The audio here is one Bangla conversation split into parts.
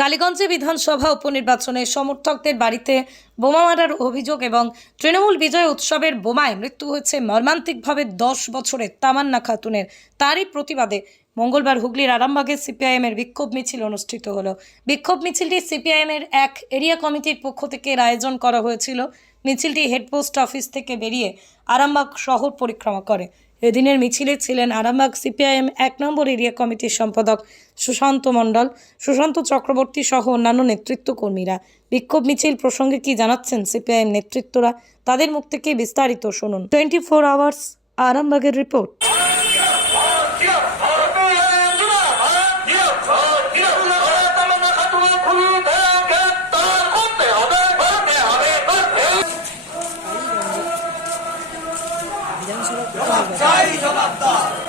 কালীগঞ্জে বিধানসভা উপনির্বাচনে সমর্থকদের বাড়িতে বোমা মারার অভিযোগ এবং তৃণমূল বিজয় উৎসবের বোমায় মৃত্যু হয়েছে মর্মান্তিকভাবে 10 বছরের তামান্না খাতুনের। তারই প্রতিবাদে মঙ্গলবার হুগলির আরামবাগে সিপিআইএমের বিক্ষোভ মিছিল অনুষ্ঠিত হলো। বিক্ষোভ মিছিলটি সিপিআইএমের এক এরিয়া কমিটির পক্ষ থেকে আয়োজন করা হয়েছিল। মিছিলটি হেডপোস্ট অফিস থেকে বেরিয়ে আরামবাগ শহর পরিক্রমা করে। এদিনের মিছিলে ছিলেন আরামবাগ সিপিআইএম 1 নম্বর এরিয়া কমিটির সম্পাদক সুশান্ত মণ্ডল, সুশান্ত চক্রবর্তী সহ অন্যান্য নেতৃত্ব কর্মীরা। বিক্ষোভ মিছিল প্রসঙ্গে কি জানাচ্ছেন সিপিআইএম নেতৃত্বরা, তাদের মুখ থেকে বিস্তারিত শুনুন। 24 আওয়ার্স আরামবাগের রিপোর্ট।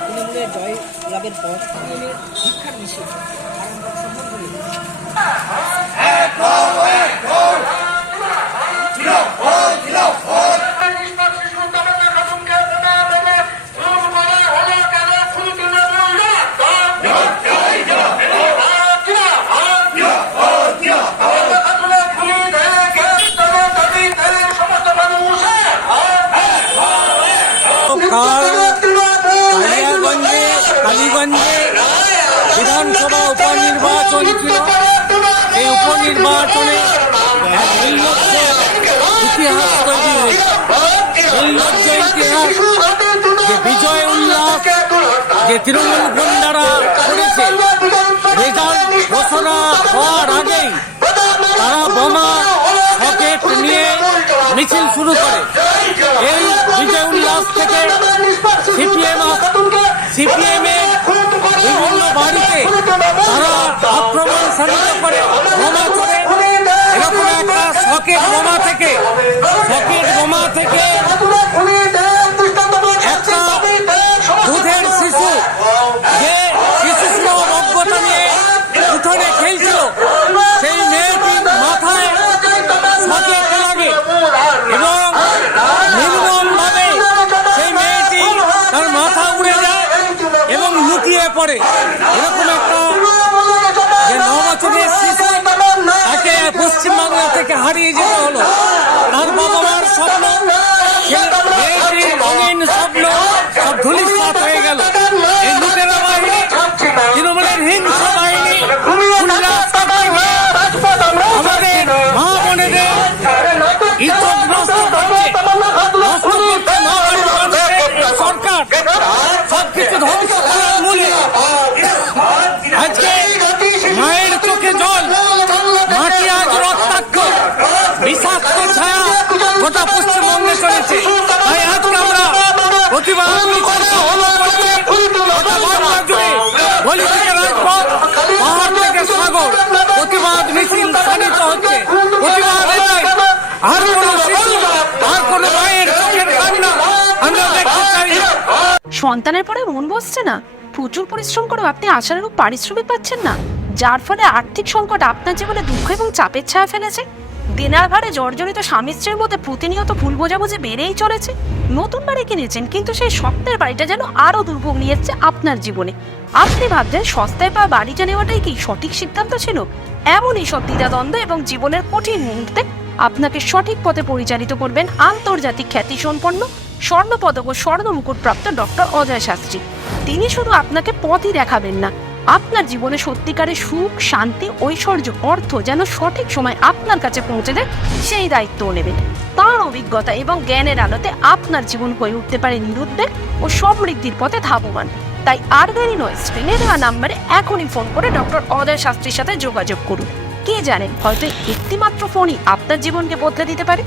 তৃণমূলের জয় লাভের পর তৃণমূলের ভিক্ষার মিছিল কালীগঞ্জে বিধানসভা উপনির্বাচন ছিল। এই উপনির্বাচনে এক নির্লজ্জ ইতিহাস তৈরি হয়েছে। নির্লজ্জ ইতিহাস যে বিজয় উল্লাস যে তৃণমূল গুন্ডারা করেছে, রেজাল্ট ঘোষণা হওয়ার আগেই তারা বোমা রকেট নিয়ে মিছিল শুরু করে। এই বিজয় উল্লাস থেকে সিপিএমের বিভিন্ন বাড়িতে তারা আক্রমণ সাধিত করে বোমা করে। এরকম একটা সকেট বোমা থেকে একটা দুধের শিশু যে শিশু অজ্ঞতা নিয়ে উঠোনে খেলছিল, সেই মেয়েটির মাথায় সকেট লাগে এবং নির্মমভাবে সেই মেয়েটি তার মাথা উড়ে যায় এবং লুটিয়ে পড়ে। এরকম একটা যে 9 বছরের শিশু, তাকে পশ্চিমবাংলা থেকে হারিয়ে যেতে হলো। তার বাবা মার স্বপ্ন, মেয়েটির রঙিন স্বপ্ন সব ধূলিসাৎ হয়ে গেল। এই লুটেরা বাহিনী, তৃণমূলের হিংসা বাহিনী আমাদের মা বোনেদের ইজ্জত নষ্ট করছে, সরকার সবকিছু ধ্বংস করার মূলে আজকে মায়ের চোখে জল, মাটি আজ রক্তাক্ত, বিষাক্ত ছায়া গোটা পশ্চিমবঙ্গে চলেছে। তাই আজকে আমরা প্রতিবাদ গলি থেকে রাজপথ, পাহাড় থেকে সাগর প্রতিবাদ মিছিল সাধিত হচ্ছে। প্রতিবাদ এটাই, আর কোন শিশু, আর কোন মায়ের চোখের কান্না আমরা দেখতে চাই না। সন্তানের পরে মন বসছে না, প্রচুর পরিশ্রম করেও আপনি আশানুরূপ পারিশ্রমিক পাচ্ছেন না, যার ফলে আর্থিক সংকট আপনার জীবনে দুঃখ এবং চাপের ছায়া ফেলেছে। দেনার ভারে জর্জরিত স্বামী স্ত্রীর মধ্যে প্রতিনিয়ত ভুল বোঝাবুঝি বেড়েই চলেছে। নতুন বাড়ি কিনেছেন, কিন্তু সেই স্বপ্নের বাড়িটা যেন আরো দুর্ভোগ নিয়ে এসছে আপনার জীবনে। আপনি ভাবছেন সস্তায় পাওয়া বাড়িটা নেওয়াটাই কি সঠিক সিদ্ধান্ত ছিল? এমনই সব দ্বিধাদ্বন্দ্ব এবং জীবনের কঠিন মুহূর্তে আপনাকে সঠিক পথে পরিচালিত করবেন আন্তর্জাতিক খ্যাতিসম্পন্ন স্বর্ণপদক ও স্বর্ণ মুকুটপ্রাপ্ত ডক্টর অজয় শাস্ত্রী। তিনি শুধু আপনাকে পথই দেখাবেন না, আপনার জীবনে সত্যিকারের সুখ, শান্তি, ঐশ্বর্য, অর্থ যেন সঠিক সময় আপনার কাছে পৌঁছে দেয়, সেই দায়িত্বও নেবেন। তার অভিজ্ঞতা এবং জ্ঞানের আলোতে আপনার জীবন হয়ে উঠতে পারে নিরুদ্বেগ ও সমৃদ্ধির পথে ধাবমান। তাই আর দেরি নয়, স্ক্রিনে দেওয়া নাম্বারে এখনই ফোন করে ডক্টর অজয় শাস্ত্রীর সাথে যোগাযোগ করুন। কে জানেন, হয়তো একটিমাত্র ফোনই আপনার জীবনকে বদলে দিতে পারে।